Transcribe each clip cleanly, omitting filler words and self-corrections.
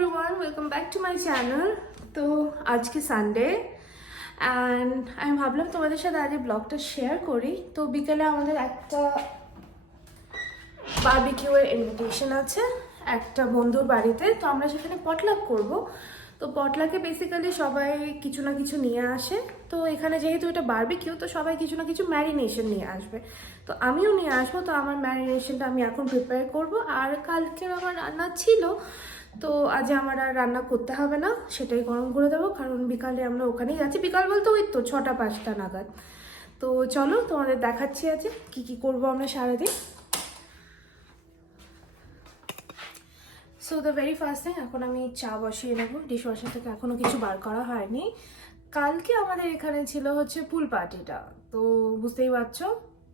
everyone, welcome back to my channel. তো আজকে Sunday and আমি ভাবলাম তোমাদের সাথে আজ এই ব্লগটা শেয়ার করি। তো বিকেলে আমাদের একটা বারবিকিউয়ের ইনভিটেশন আছে একটা বন্ধুর বাড়িতে। তো আমরা সেখানে পটলাক করব। তো পটলাকে বেসিক্যালি সবাই কিছু না কিছু নিয়ে আসে। তো এখানে যেহেতু এটা বারবিকিউ, তো সবাই কিছু না কিছু ম্যারিনেশন নিয়ে আসবে। তো আমিও নিয়ে আসবো। তো আমার ম্যারিনেশনটা আমি এখন প্রিপেয়ার করব। আর কালকের আমার রান্না ছিল, তো আজ আমার আর রান্না করতে হবে না, সেটাই গরম করে দেবো। কারণ বিকালে আমরা ওখানেই যাচ্ছি। বিকাল বলতে ওই তো 6টা-5টা নাগাদ। তো চলো তোমাদের দেখাচ্ছি আজ কি কি করবো আমরা সারাদিন। So the very first thing, এখন আমি চা বসিয়ে নেবো। ডিশ ওয়াশার থেকে এখনও কিছু বার করা হয়নি। কালকে আমাদের এখানে ছিল হচ্ছে পুল পার্টিটা। তো বুঝতেই পারছো,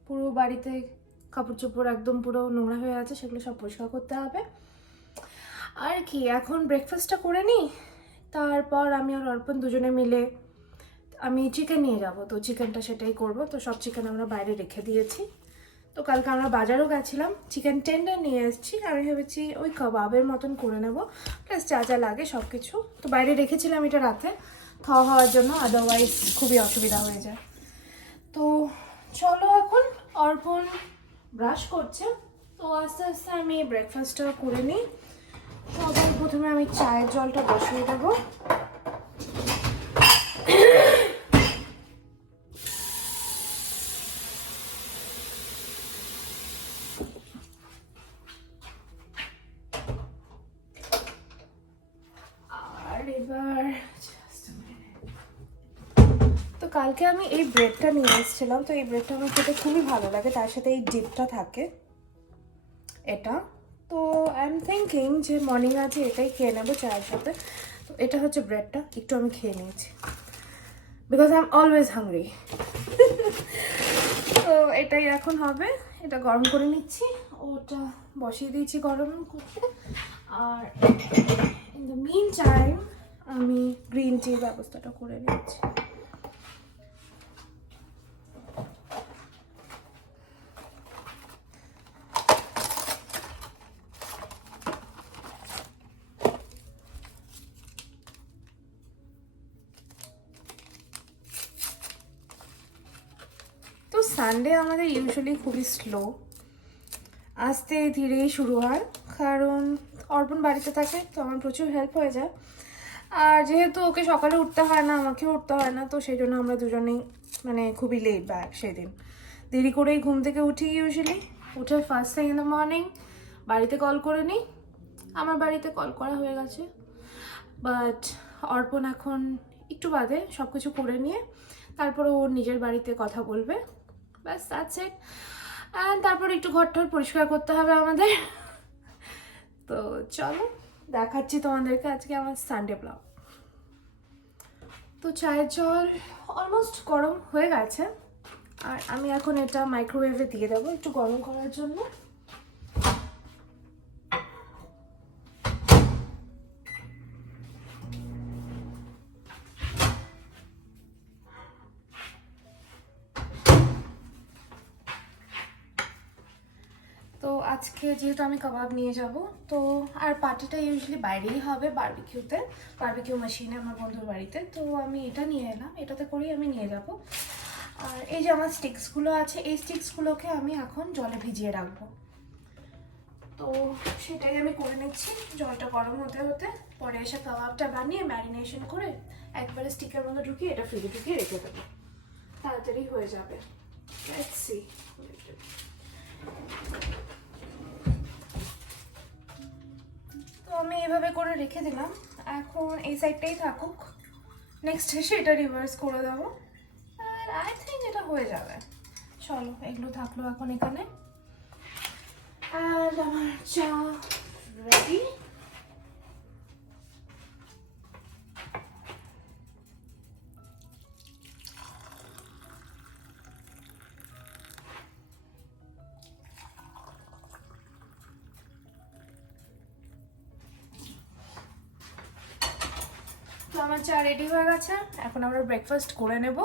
পুরো বাড়িতে কাপড় চোপড় একদম পুরো নোংরা হয়ে আছে, সেগুলো সব পরিষ্কার করতে হবে। আর কি, এখন ব্রেকফাস্টটা করে নিই, তারপর আমি আর অর্পণ দুজনে মিলে আমি চিকেন নিয়ে যাব। তো চিকেনটা সেটাই করব। তো সব চিকেন আমরা বাইরে রেখে দিয়েছি। তো কালকে আমরা বাজারও গেছিলাম, চিকেন টেন্ডার নিয়ে এসেছি। আমি ভেবেছি ওই কাবাবের মতন করে নেব, প্লাস যা যা লাগে সব কিছু। তো বাইরে রেখেছিলাম এটা রাতে খাওয়া হওয়ার জন্য, আদারওয়াইজ খুবই অসুবিধা হয়ে যায়। তো চলো, এখন অর্পণ ব্রাশ করছে। তো আস্তে আস্তে আমি ব্রেকফাস্টটা করে নিই। সবার প্রথমে আমি চায়ের জলটা বসিয়ে দেবো। আর এবার তো কালকে আমি এই ব্রেডটা নিয়ে এসেছিলাম। তো এই ব্রেডটা আমার খেতে খুবই ভালো লাগে, তার সাথে এই ডিপটা থাকে এটা। তো আই এম থিঙ্কিং যে মর্নিং আছে এটাই খেয়ে নেবো চায়ের সাথে। তো এটা হচ্ছে ব্রেডটা, একটু আমি খেয়ে নিয়েছি because I am always hungry. তো এটাই এখন হবে, এটা গরম করে নিচ্ছি। ওটা বসিয়ে দিয়েছি গরম করতে। আর ইন দ্য মিন টাইম আমি গ্রিন টির ব্যবস্থাটা করে নিচ্ছি। তো সানডে আমাদের ইউজুয়ালি খুবই স্লো, আস্তে ধীরেই শুরু হয়। কারণ অর্পণ বাড়িতে থাকে, তো আমার প্রচুর হেল্প হয়ে যায়। আর যেহেতু ওকে সকালে উঠতে হয় না, আমাকেও উঠতে হয় না, তো সেই জন্য আমরা দুজনেই মানে খুবই লেট ব্যাক। সেদিন দেরি করেই ঘুম থেকে উঠি ইউজুয়ালি। উঠে first thing in the morning বাড়িতে কল করে নিই। আমার বাড়িতে কল করা হয়ে গেছে, বাট অর্পণ এখন একটু বাদে সব কিছু করে নিয়ে তারপরে ওর নিজের বাড়িতে কথা বলবে। ব্যাস, দ্যাটস ইট। অ্যান্ড তারপর একটু ঘরটার পরিষ্কার করতে হবে আমাদের। তো চলো দেখাচ্ছি তোমাদেরকে আজকে আমার সানডে ব্লগ। তো চায়ের জল অলমোস্ট গরম হয়ে গেছে, আর আমি এখন এটা মাইক্রোওয়েভে দিয়ে দেবো একটু গরম করার জন্য। তো আজকে যেহেতু আমি কাবাব নিয়ে যাব, তো আর পার্টিটা ইউজুয়ালি বাইরেই হবে বারবিকিউতে, বারবিকিউ মেশিনে আমার বন্ধুর বাড়িতে। তো আমি এটা নিয়ে এলাম, এটাতে করেই আমি নিয়ে যাব। আর এই যে আমার স্টিক্সগুলো আছে, এই স্টিক্সগুলোকে আমি এখন জলে ভিজিয়ে রাখবো। তো সেটাই আমি করে নিচ্ছি, জলটা গরম হতে হতে পরে এসে কাবাবটা বানিয়ে ম্যারিনেশন করে একবারে স্টিকের মধ্যে ঢুকিয়ে এটা ফ্রিজে ঢুকিয়ে রেখে দেবো, তাড়াতাড়ি হয়ে যাবে। Let's see. তো আমি এইভাবে করে রেখে দিলাম, এখন এই সাইডটাই থাকুক। নেক্সট এসে এটা রিভার্স করে দেবো, আর আই থিঙ্ক এটা হয়ে যাবে। চলো, এগুলো থাকলো এখন এখানে। আর আমার চা রেডি। তো আমার চা রেডি হয়ে গেছে, এখন আমরা ব্রেকফাস্ট করে নেব,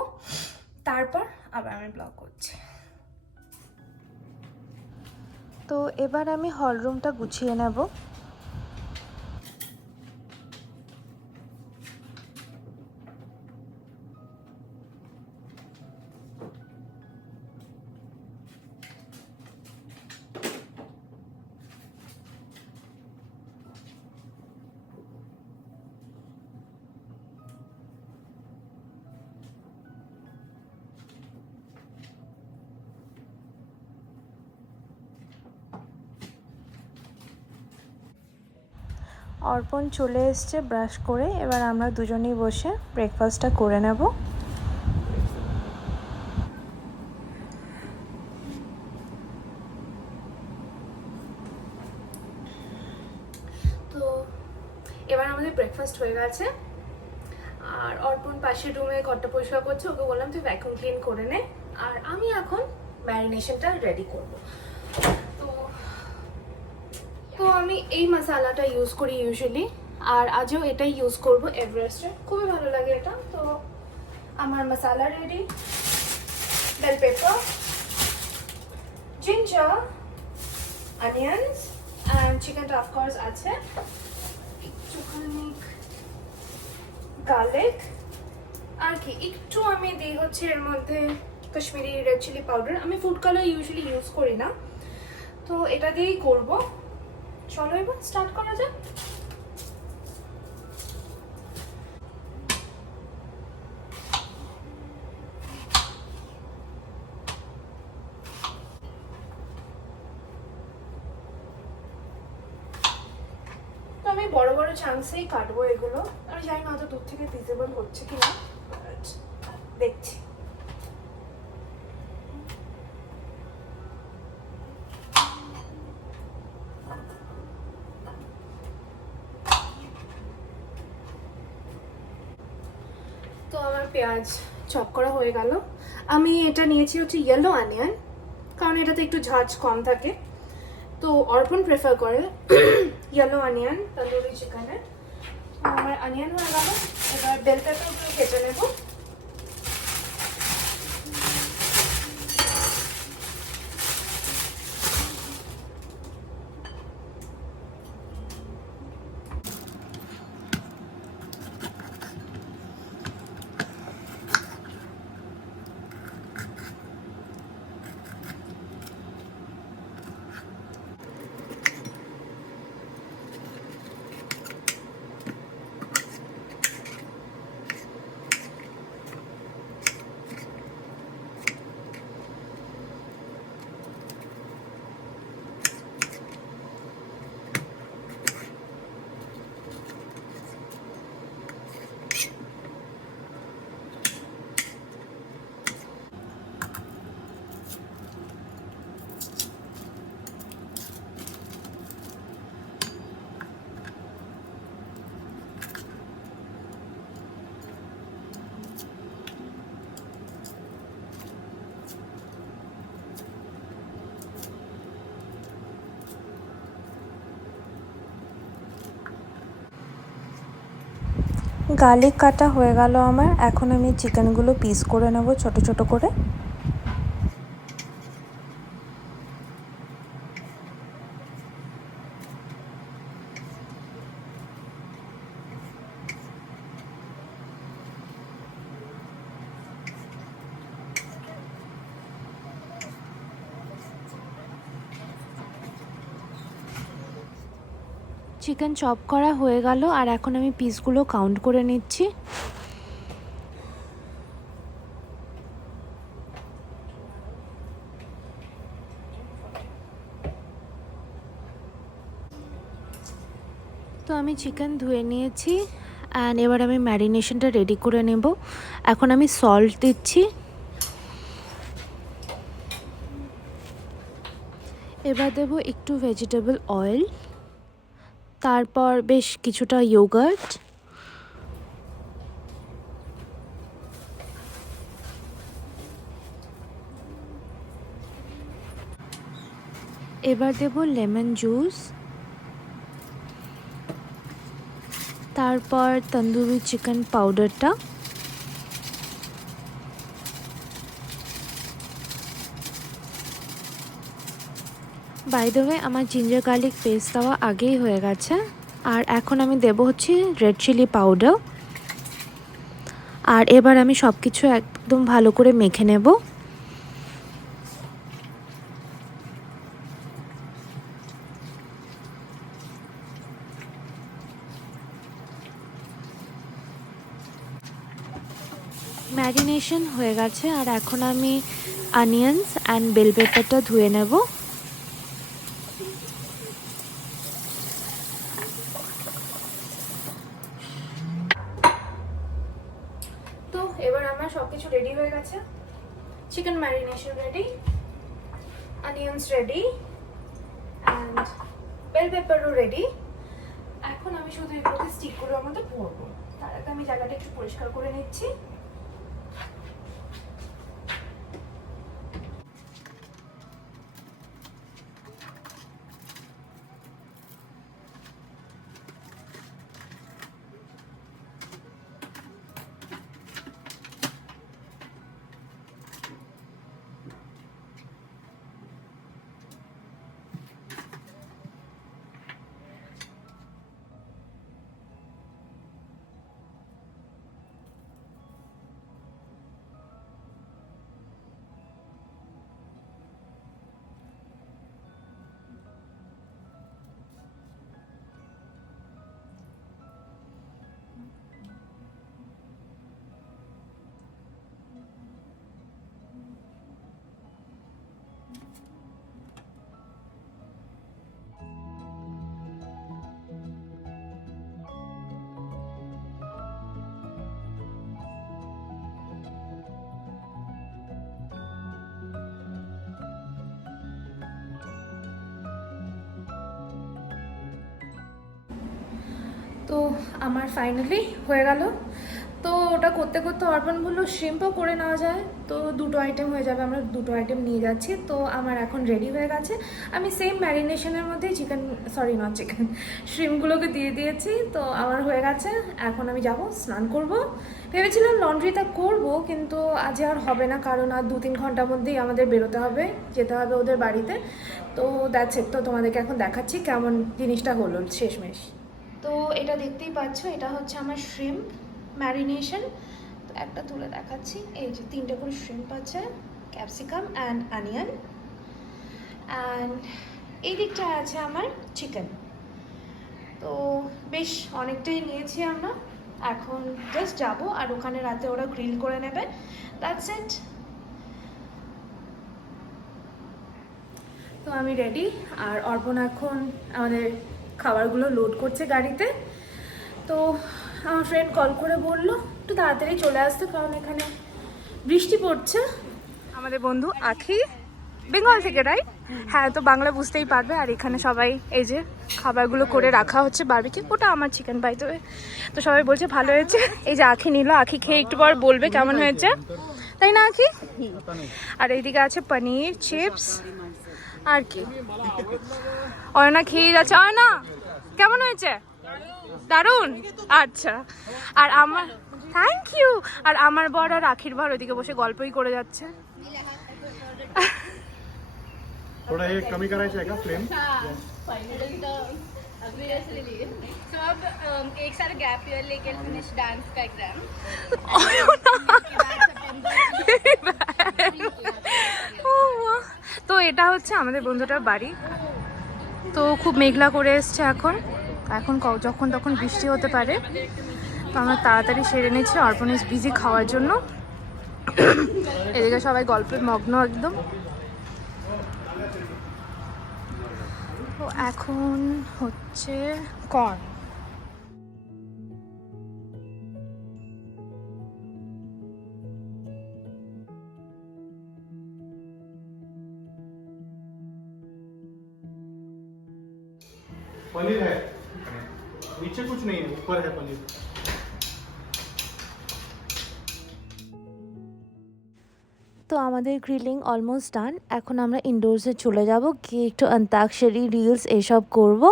তারপর আবার আমি ব্লগ করছি। তো এবার আমি হল রুমটা গুছিয়ে নেব। অর্পণ চলে এসছে ব্রাশ করে, এবার আমরা দুজনেই বসে ব্রেকফাস্টটা করে নেব। তো এবার আমাদের ব্রেকফাস্ট হয়ে গেছে, আর অর্পণ পাশের রুমে ঘরটা পরিষ্কার করছে, ওকে বললাম তুই ভ্যাকুয়াম ক্লিন করে নে, আর আমি এখন ম্যারিনেশনটা রেডি করব। তো আমি এই মশলাটা ইউজ করি ইউজুয়ালি, আর আজও এটাই ইউজ করব এভারেস্টের, খুবই ভালো লাগে এটা। তো আমার মশলা ready, bell pepper, ginger, onions and চিকেনটা অফকোর্স আছে, একটুখানি গার্লিক, আর কি একটু আমি দিই হচ্ছে এর মধ্যে কাশ্মীরি রেড চিলি পাউডার। আমি ফুড কালার ইউজুয়ালি ইউজ করি না, তো এটা দিয়েই করবো। চলো এবার স্টার্ট করা যাক। তো আমি বড় বড় চান্সেই কাটবো এগুলো, আমি জানি না অত দূর থেকে ভিজিবল হচ্ছে কিনা, দেখছি। তো আমার পেঁয়াজ চপ করা হয়ে গেল। আমি এটা নিয়েছি হচ্ছে ইয়েলো অনিয়ন, কারণ এটাতে একটু ঝাঁঝ কম থাকে। তো অর্পণ প্রেফার করে ইয়েলো অনিয়ন তন্দুরি চিকেনে। আমার অনিয়ন হয়ে গেল, এবার বেল পেপারগুলো কেটে নেব। গার্লিক কাটা হয়ে গেল আমার, এখন আমি চিকেনগুলো পিস করে নেব ছোট ছোট করে। চিকেন চপ করা হয়ে গেল, আর এখন আমি পিসগুলো কাউন্ট করে নিচ্ছি। তো আমি চিকেন ধুয়ে নিয়েছি, অ্যান্ড এবার আমি ম্যারিনেশনটা রেডি করে নেব। এখন আমি সল্ট দিচ্ছি, এবার দেব একটু ভেজিটেবল অয়েল, তারপর বেশ কিছুটা ইয়োগার্ট, এবার দেব লেমন জুস, তারপর তন্দুরি চিকেন পাউডারটা, বাই দ্য ওয়ে আমার জিঞ্জার গার্লিক পেস্ট দেওয়া আগেই হয়ে গেছে। আর এখন আমি দেব হচ্ছে রেড চিলি পাউডার, আর এবার আমি সব কিছু একদম ভালো করে মেখে নেব। ম্যারিনেশন হয়ে গেছে, আর এখন আমি অনিয়ন্স অ্যান্ড বেল পেপারটা ধুয়ে নেব। সব কিছু রেডি হয়ে গেছে। Chicken marination ready, onions ready and bell পেপারও রেডি। এখন আমি শুধু এগুলোকে স্টিকগুলোর মধ্যে ভরবো। তার আগে আমি জায়গাটা একটু পরিষ্কার করে নিচ্ছি। তো আমার ফাইনালি হয়ে গেল। তো ওটা করতে করতে অর্পণ বললো শ্রিম্পও করে নেওয়া যায়, তো দুটো আইটেম হয়ে যাবে, আমরা দুটো আইটেম নিয়ে যাচ্ছি। তো আমার এখন রেডি হয়ে গেছে। আমি সেম ম্যারিনেশনের মধ্যেই শ্রিম্পগুলোকে দিয়ে দিয়েছি। তো আমার হয়ে গেছে। এখন আমি যাব স্নান করব। ভেবেছিলাম লন্ড্রিটা করব, কিন্তু আজ আর হবে না, কারণ আর 2-3 ঘন্টার মধ্যেই আমাদের বেরোতে হবে, যেতে হবে ওদের বাড়িতে। তো দ্যাটস ইট। তো তোমাদেরকে এখন দেখাচ্ছি কেমন জিনিসটা হলো শেষমেশ। তো এটা দেখতেই পাচ্ছ, এটা হচ্ছে আমার শ্রিম্প ম্যারিনেশন। তো একটা তুলে দেখাচ্ছি। এই যে 3টে করে শ্রিম্প আছে, ক্যাপসিকাম অ্যান্ড অনিয়ন, অ্যান্ড এই দিকটা আছে আমার চিকেন। তো বেশ অনেকটাই নিয়েছি আমরা। এখন জাস্ট যাবো, আর ওখানে রাতে ওরা গ্রিল করে নেবে। That's it. তো আমি রেডি, আর অর্পণ এখন আমাদের খাবারগুলো লোড করছে গাড়িতে। তো আমার ফ্রেন্ড কল করে বললো একটু তাড়াতাড়ি চলে আসতে, কারণ এখানে বৃষ্টি পড়ছে। আমাদের বন্ধু আখি, বেঙ্গল থেকে, রাইট? হ্যাঁ, তো বাংলা বুঝতেই পারবে। আর এখানে সবাই এই যে খাবারগুলো করে রাখা হচ্ছে, বারবিকিউ। ওটা আমার চিকেন বাই দ্য ওয়ে। তো সবাই বলছে ভালো হয়েছে। এই যে আখি নিল, আখি খেয়ে একটু পর বলবে কেমন হয়েছে, তাই না আখি? আর এইদিকে আছে পনির, চিপস, আর কি অয়না খেয়ে যাচ্ছে। অয়না কেমন হয়েছে? দারুণ। আচ্ছা। আর আমার থ্যাংক ইউ। আর আমার বর আর আখির বর ওইদিকে বসে গল্পই করে যাচ্ছে। थोड़ा ये कमी करायचं आहे का फ्लेम? तो अब एक साल गैप ईयर लेके फिनिश डांस का एग्जाम। তো এটা হচ্ছে আমাদের বন্ধুটার বাড়ি। তো খুব মেঘলা করে এসছে এখন। এখন যখন তখন বৃষ্টি হতে পারে। তো আমরা তাড়াতাড়ি সেরে নিচ্ছি। অর্পণ ইজ বিজি খাওয়ার জন্য। এদিকে সবাই গল্পে মগ্ন একদম। তো এখন হচ্ছে কর্ন। पनीर है, नीचे कुछ नहीं है, ऊपर है पनीर। তো আমাদের গ্রিলিং অলমোস্ট ডান। এখন আমরা ইনডোরসে চলে যাব, গিয়ে একটু অন্তাক্ষরী, রিলস এসব করব।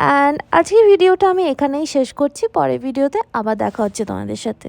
অ্যান্ড আজকের ভিডিওটা আমি এখানেই শেষ করছি। পরের ভিডিওতে আবার দেখা হচ্ছে তোমাদের সাথে।